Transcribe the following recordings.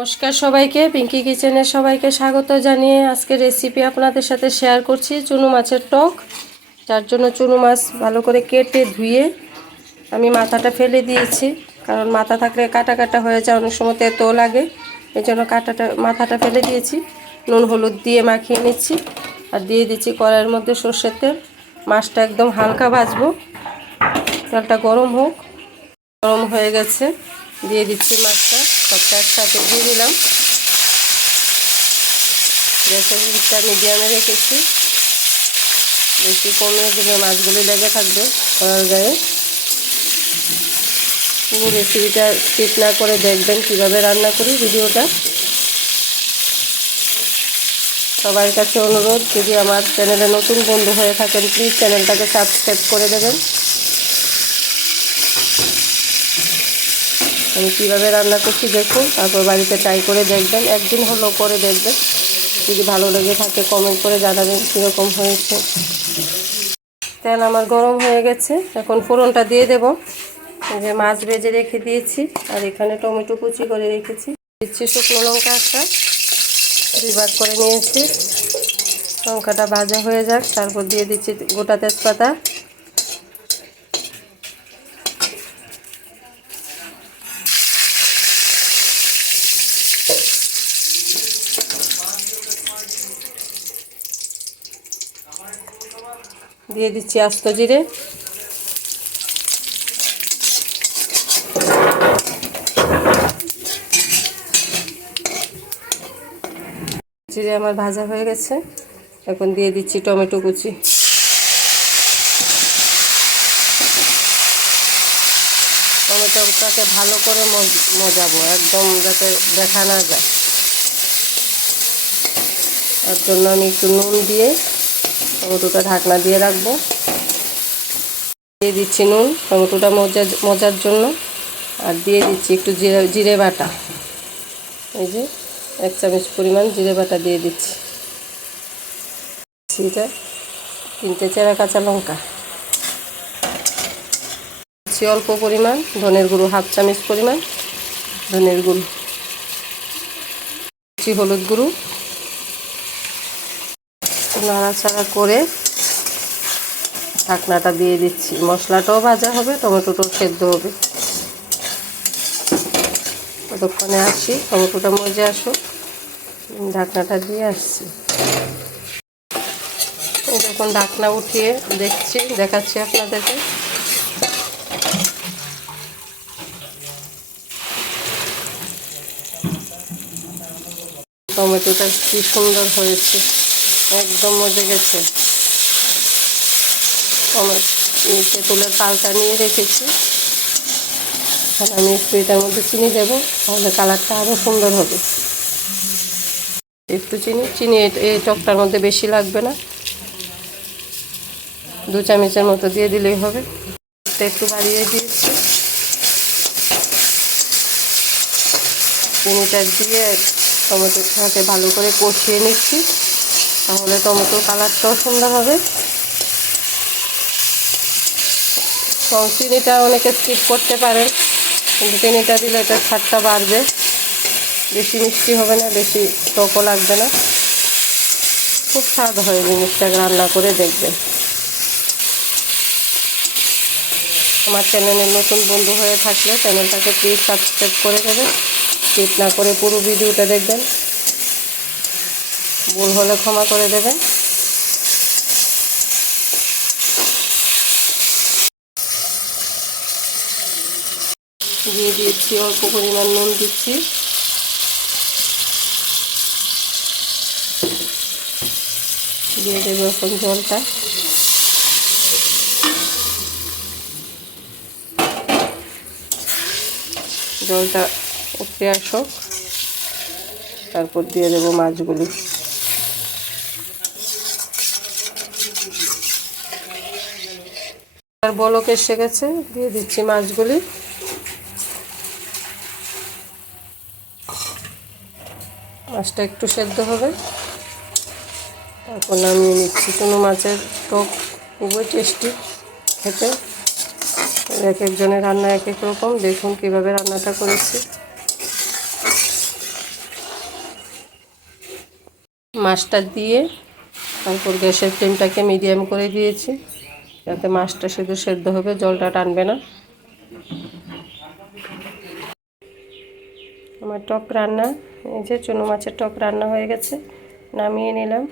নমস্কার সবাইকে, পিঙ্কি কিচেনের সবাইকে স্বাগত জানিয়ে আজকে রেসিপি আপনাদের সাথে শেয়ার করছি চুনো মাছের টক। যার জন্য চুনো মাছ ভালো করে কেটে ধুয়ে আমি মাথাটা ফেলে দিয়েছি, কারণ মাথা থাকলে কাটা কাটা হয়ে যায়, অনেক সময় তেতো লাগে, এই জন্য মাথাটা ফেলে দিয়েছি। নুন হলুদ দিয়ে মাখিয়ে নিচ্ছি আর দিয়ে দিচ্ছি কড়াইয়ের মধ্যে সর্ষের তেল। মাছটা একদম হালকা ভাজবো, তেলটা গরম হোক। গরম হয়ে গেছে, দিয়ে দিচ্ছি মাছটা, সবটা একসাথে দিয়ে দিলাম। গ্যাসের হিটটা মিডিয়ামে রেখেছি, বেশি কমিয়ে দিলে মাছগুলি লেগে থাকবে কড়ার গায়ে। পুরো রেসিপিটা স্কিপ না করে দেখবেন কীভাবে রান্না করি ভিডিওটা। সবার কাছে অনুরোধ, যদি আমার চ্যানেলে নতুন বন্ধু হয়ে থাকেন প্লিজ চ্যানেলটাকে সাবস্ক্রাইব করে দেবেন। আমি কীভাবে রান্না করছি দেখুন, তারপর বাড়িতে ট্রাই করে দেখবেন, একদিন হলো করে দেখবেন। যদি ভালো লেগে থাকে কমেন্ট করে জানাবেন কীরকম হয়েছে। তেল আমার গরম হয়ে গেছে, এখন ফোড়নটা দিয়ে দেব। যে মাছ ভেজে রেখে দিয়েছি আর এখানে টমেটো কুচি করে রেখেছি। দিচ্ছি শুকনো লঙ্কা একটা, 2 ভাগ করে নিয়েছি। লঙ্কাটা ভাজা হয়ে যাক, তারপর দিয়ে দিচ্ছি গোটা তেজপাতা, দিয়ে দিচ্ছি আস্ত জিরে, জিরে আমার ভাজা হয়ে গেছে। এখন দিয়ে দিচ্ছি টমেটো কুচি। টমেটোটাকে ভালো করে মজাবো, একদম যাতে দেখা না যায়, তার জন্য আমি একটু নুন দিয়ে টমেটোটা ঢাকনা দিয়ে রাখবো। দিয়ে দিচ্ছি নুন টমেটোটা মজার জন্য, আর দিয়ে দিচ্ছি একটু জিরে বাটা। এই যে 1 চামচ পরিমাণ জিরে বাটা দিয়ে দিচ্ছি। এটা 3টে চেরা কাঁচা লঙ্কা, দিচ্ছি অল্প পরিমাণ ধনের গুঁড়ো, 1/2 চামচ পরিমাণ ধনের গুঁড়ো, দিচ্ছি হলুদ গুঁড়ো। নাড়াচাড়া করে ঢাকনাটা দিয়ে দিচ্ছি। মশলাটাও ভাজা হবে, টমেটোটাও সেদ্ধ হবে। ততক্ষণে আসি, টমেটোটা মজে আসুক, ঢাকনাটা দিয়ে আসছি। যখন ঢাকনা উঠিয়ে দেখাচ্ছি আপনাদেরকে। টমেটোটা কি সুন্দর হয়েছে, একদম মজে গেছে। তেঁতুলের পালটা নিয়ে রেখেছি, এখন আমি একটু এটার মধ্যে চিনি দেবো, তাহলে কালারটা আরও সুন্দর হবে। একটু চিনি এই টকটার মধ্যে বেশি লাগবে না, 2 চামচের মতো দিয়ে দিলেই হবে। একটু বাড়িয়ে দিয়েছি, চিনিটা দিয়ে টমেটোর সাথে ভালো করে কষিয়ে নিচ্ছি, তাহলে টমেটোর কালারটাও সুন্দর হবে। চিনিটা অনেকে স্কিপ করতে পারেন, কিন্তু চিনিটা দিলে এটা স্বাদটা বাড়বে, বেশি মিষ্টি হবে না, বেশি টকও লাগবে না, খুব স্বাদ হয়। জিনিসটা রান্না করে দেখবেন। আমার চ্যানেলে নতুন বন্ধু হয়ে থাকলে চ্যানেলটাকে প্লিজ সাবস্ক্রাইব করে দেবেন, স্কিপ না করে পুরো ভিডিওটা দেখবেন, ভুল হলে ক্ষমা করে দেবেন। দিয়ে দিয়েছি অল্প পরিমাণ নুন দিচ্ছি, দিয়ে দেবো এখন জলটা। জলটা উঠে আসুক, তারপর দিয়ে দেবো মাছগুলি। আর বলক এসে গেছে, দিয়ে দিচ্ছি মাছগুলি। মাছটা একটু সেদ্ধ হবে, তারপর নামিয়ে নিচ্ছি। চুনো মাছের টক খুবই টেস্টি খেতে, এক একজনের রান্না এক এক রকম। দেখুন কীভাবে রান্নাটা করেছি। মাছটা দিয়ে তারপর গ্যাসের ফ্লেমটাকে মিডিয়াম করে দিয়েছি, যাতে মাছটা শুধু সেদ্ধ হবে, জলটা টানবে না। আমার টক রান্না, এই যে চুনো মাছের টক রান্না হয়ে গেছে, নামিয়ে নিলাম।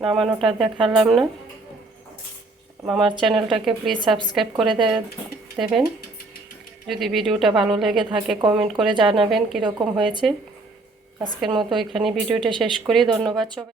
নামানোটা দেখালাম না। আমার চ্যানেলটাকে প্লিজ সাবস্ক্রাইব করে দেবেন। যদি ভিডিওটা ভালো লেগে থাকে কমেন্ট করে জানাবেন কীরকম হয়েছে। আজকের মতো এখানে ভিডিওটা শেষ করি। ধন্যবাদ সবাই।